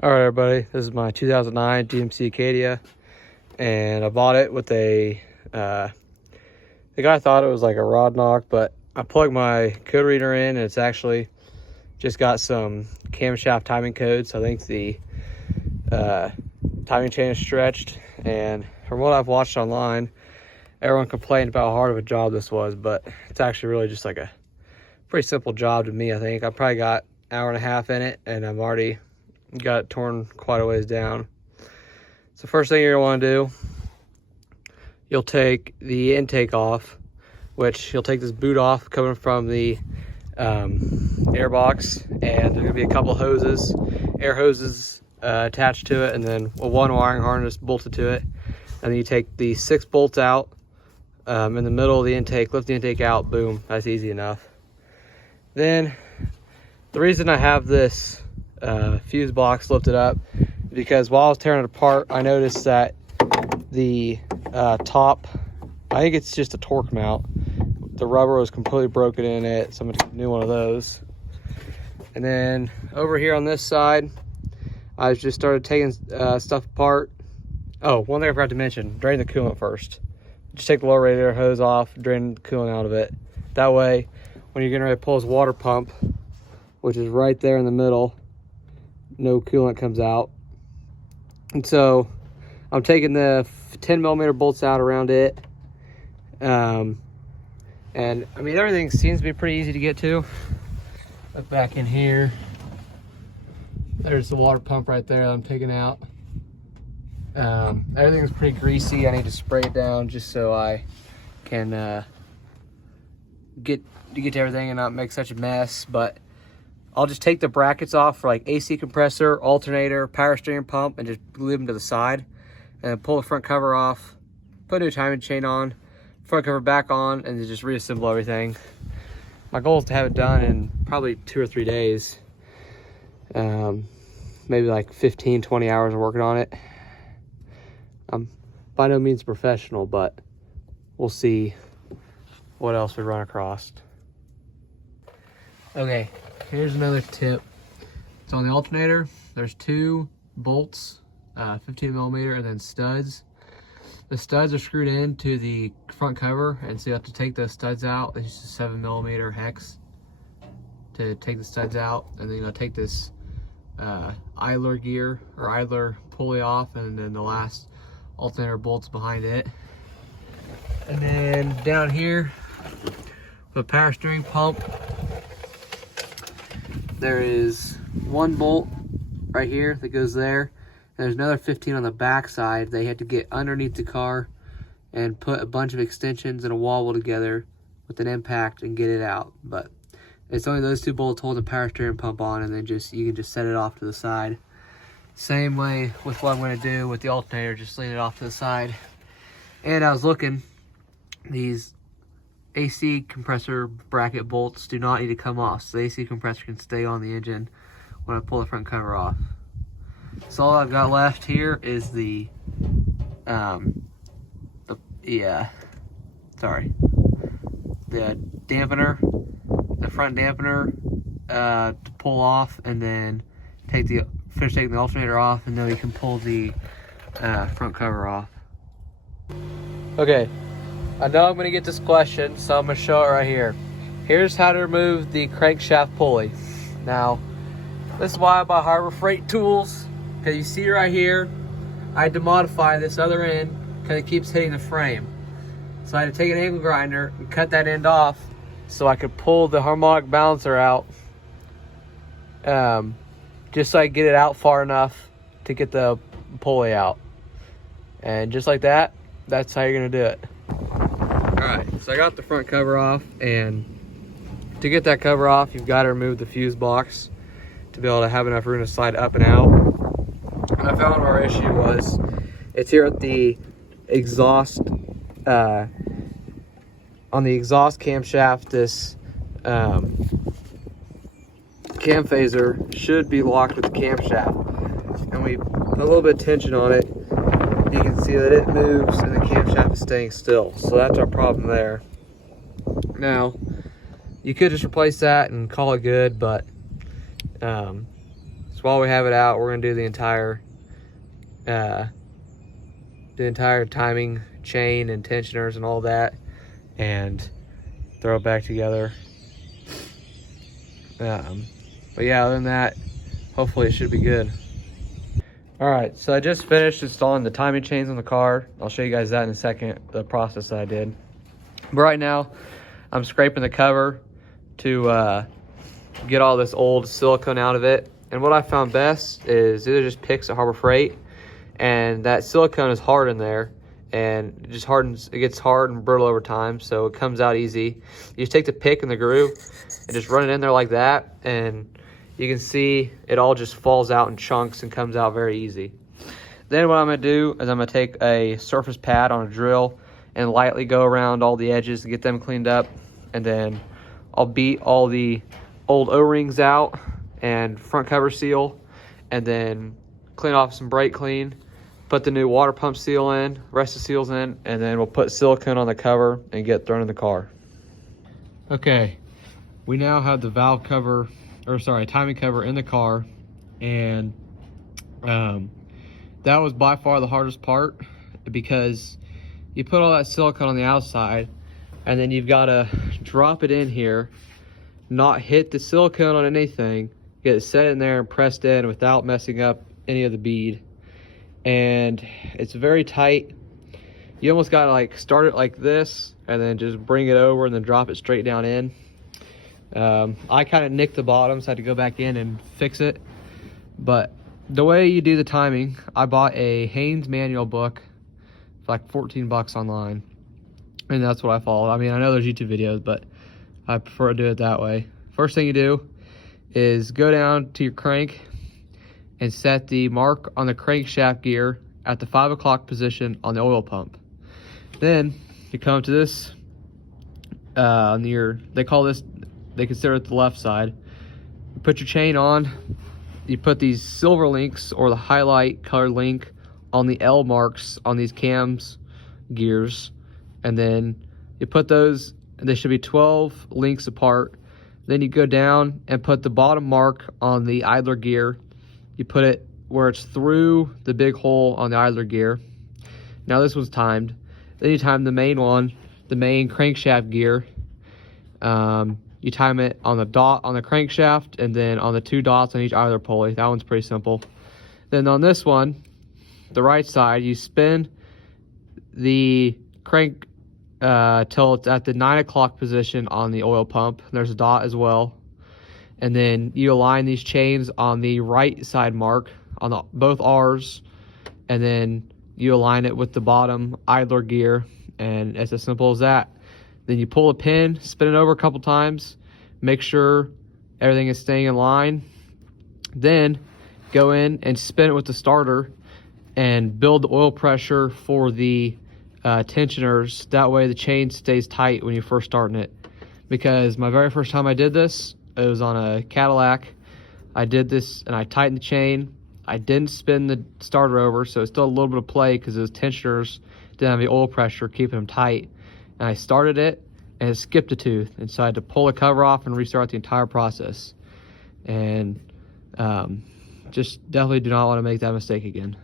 All right, everybody, this is my 2009 GMC Acadia, and I bought it with the guy thought it was like a rod knock, but I plugged my code reader in and it's actually just got some camshaft timing codes. I think the timing chain is stretched, and from what I've watched online, everyone complained about how hard of a job this was, but it's actually really just like a pretty simple job to me. I think I probably got an hour and a half in it, and I've already got it torn quite a ways down. So first thing you're gonna want to do, you'll take the intake off, which you'll take this boot off coming from the air box, and there's gonna be a couple of hoses, air hoses attached to it, and then one wiring harness bolted to it. And then you take the 6 bolts out in the middle of the intake, lift the intake out, boom, that's easy enough. Then the reason I have this fuse box lifted up because while I was tearing it apart, I noticed that the top, I think it's just a torque mount, the rubber was completely broken in it, so I'm gonna get a new one of those. And then over here on this side, I just started taking stuff apart. Oh, one thing I forgot to mention, drain the coolant first. Just take the lower radiator hose off, drain the coolant out of it. That way, when you're getting ready to pull this water pump, which is right there in the middle, no coolant comes out. And so I'm taking the 10mm bolts out around it. And I mean, everything seems to be pretty easy to get to. Look back in here. There's the water pump right there that I'm taking out. Everything's pretty greasy. I need to spray it down just so I can get to everything and not make such a mess. But I'll just take the brackets off for like AC compressor, alternator, power steering pump, and just leave them to the side. And then pull the front cover off, put a new timing chain on, front cover back on, and then just reassemble everything. My goal is to have it done in probably 2 or 3 days. Maybe like 15, 20 hours of working on it. I'm by no means a professional, but we'll see what else we run across. Okay, here's another tip. It's on the alternator. There's 2 bolts, 15mm, and then studs. The studs are screwed into the front cover, and so you have to take those studs out. It's just a 7mm hex to take the studs out, and then you'll take this idler gear or idler pulley off, and then the last alternator bolts behind it. And then down here, the power steering pump, there is 1 bolt right here that goes there. And there's another 15 on the back side. They had to get underneath the car and put a bunch of extensions and a wobble together with an impact and get it out. But it's only those 2 bolts holding the power steering pump on, and then you can just set it off to the side. Same way with what I'm going to do with the alternator, just lean it off to the side. And I was looking, these AC compressor bracket bolts do not need to come off, so the AC compressor can stay on the engine when I pull the front cover off. So all I've got left here is the dampener, the front dampener to pull off, and then finish taking the alternator off, and then we can pull the front cover off. Okay, I know I'm gonna get this question, so I'm gonna show it right here. Here's how to remove the crankshaft pulley. Now, this is why I buy Harbor Freight tools, because you see right here, I had to modify this other end because it keeps hitting the frame. So I had to take an angle grinder and cut that end off so I could pull the harmonic balancer out, just so I could get it out far enough to get the pulley out. And just like that, that's how you're gonna do it. Alright, so I got the front cover off, and to get that cover off, you've got to remove the fuse box to be able to have enough room to slide up and out. And I found our issue was, it's here at the exhaust, on the exhaust camshaft. This cam phaser should be locked with the camshaft, and we put a little bit of tension on it. You can see that it moves and the camshaft is staying still, so that's our problem there. Now, you could just replace that and call it good, but So while we have it out, we're gonna do the entire timing chain and tensioners and all that, and throw it back together. But yeah, other than that, hopefully it should be good. All right, so I just finished installing the timing chains on the car. I'll show you guys that in a second, the process that I did. But right now, I'm scraping the cover to get all this old silicone out of it. And what I found best is either just picks at Harbor Freight, and that silicone is hard in there, and it just hardens, it gets hard and brittle over time, so it comes out easy. You just take the pick and the groove and just run it in there like that, and you can see it all just falls out in chunks and comes out very easy. Then what I'm gonna do is I'm gonna take a surface pad on a drill and lightly go around all the edges to get them cleaned up, and then I'll beat all the old O-rings out and front cover seal, and then clean off some brake clean, put the new water pump seal in, rest of the seals in, and then we'll put silicone on the cover and get thrown in the car. Okay, we now have the valve cover, or sorry, timing cover in the car, and that was by far the hardest part, because you put all that silicone on the outside, and then you've got to drop it in here, not hit the silicone on anything, get it set in there and pressed in without messing up any of the bead. And it's very tight. You almost gotta like start it like this and then just bring it over and then drop it straight down in. I kind of nicked the bottom, so I had to go back in and fix it. But the way you do the timing, I bought a Haynes manual book for like 14 bucks online, and that's what I followed. I mean, I know there's YouTube videos, but I prefer to do it that way. First thing you do is go down to your crank and set the mark on the crankshaft gear at the 5 o'clock position on the oil pump. Then you come to this, they call this, they consider it the left side. You put your chain on, you put these silver links or the highlight colored link on the L marks on these cams gears, and then you put those, they should be 12 links apart. Then you go down and put the bottom mark on the idler gear. You put it where it's through the big hole on the idler gear. Now this one's timed. Then you time the main one, the main crankshaft gear. You time it on the dot on the crankshaft, and then on the 2 dots on each idler pulley. That one's pretty simple. Then on this one, the right side, you spin the crank till it's at the 9 o'clock position on the oil pump. There's a dot as well. And then you align these chains on the right side mark on both R's, and then you align it with the bottom idler gear, and it's as simple as that. Then you pull a pin, spin it over a couple times, make sure everything is staying in line. Then go in and spin it with the starter and build the oil pressure for the tensioners. That way the chain stays tight when you're first starting it. Because my very first time I did this, it was on a Cadillac. I did this and I tightened the chain. I didn't spin the starter over, so it's still a little bit of play because those tensioners didn't have the oil pressure keeping them tight. And I started it and it skipped a tooth, and so I had to pull the cover off and restart the entire process. And just definitely do not want to make that mistake again.